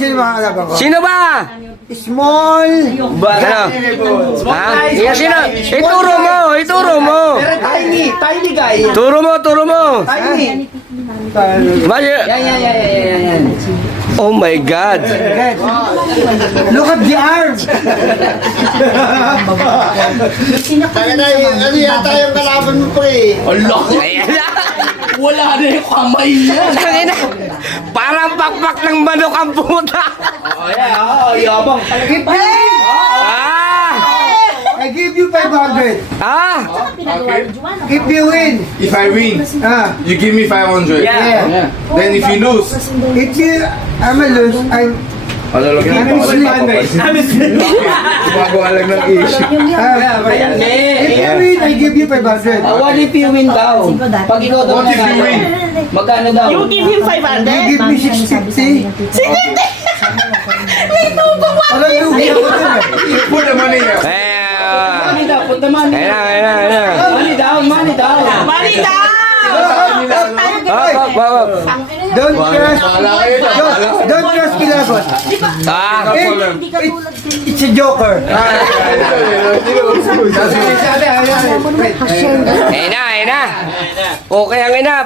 sino mga kalaban ko? Sino ba? Small. Ano? Ha? Sino? Ituro mo, ituro mo. Tiny guy. Turo mo, turo mo. Tiny. Yan. Oh my God. Look at the arm. Ano yata yung kalaban mo po eh? Ayan na. Wala na yung kamay niya. Tangin na. Parang pakpak ng manok ang puta. Yabang. Ah! I give you 500. Ah! If you win. If I win, you give me 500. Yeah. Then if you lose, If you, I'm a lose, I'm gumagawa lang ng issue. If you win, I give you 500. What if you win daw? Pag ikaw daw What if you win? magkano daw? You give him 500. You give me 650. Sinindi! May tubong mo! Walang lugi ako dun eh. You put the money here. Money daw, put the money. Ayan na. Money down, money down. Money down! Don't trust. Don't trust Kilagot. Ah! It's a joker. Ayan na. Okay, ang ina.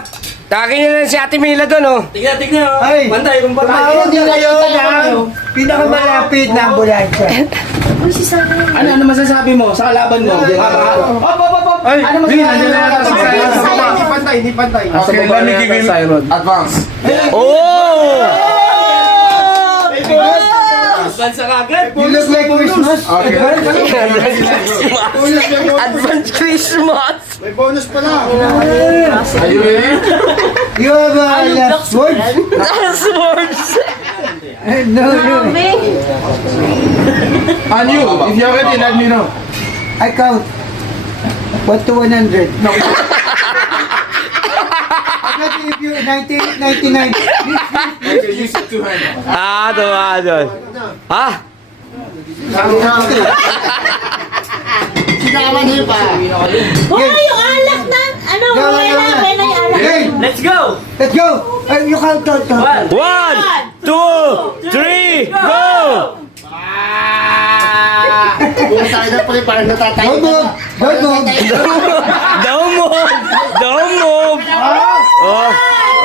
Tagin niyo na si Ate Mila doon, oh. Tignan. Ay, Bantay kung tumawag din kayo ng pinakamalapit na ambulansya. Ano masasabi mo sa kalaban mo? Op. Ano masasabi mo? Hindi pantay. Okay, let me give him advance. Oh! Bansa kagad. You look like Christmas. Okay. Advance Christmas! May bonus pala. Are you ready? You have a last word? Last words! No. And you, if you're ready, let me know. I count. 1 to 100. No. If you 99. Okay, use it two hands. Ah, doon. Ha? Sinama niyo pa. Hoy, yung alak na! Ano? Wala na yung alak. Okay, Let's go. let's go. You count. 1, 2, 3, go! Kung tayo na pala parang natatayo. Don't move. Don't move! Don't move! Oh!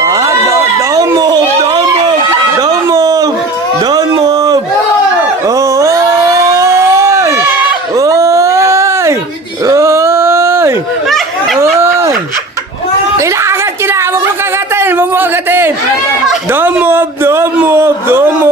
Ah, don't move! Don't move! Don't move! Don't move! Oy! Oy! Oy! Oy! Kinakagat! Huwag mo kagatin! Huwag mo kagatin! Don't move! Don't move! Don't move!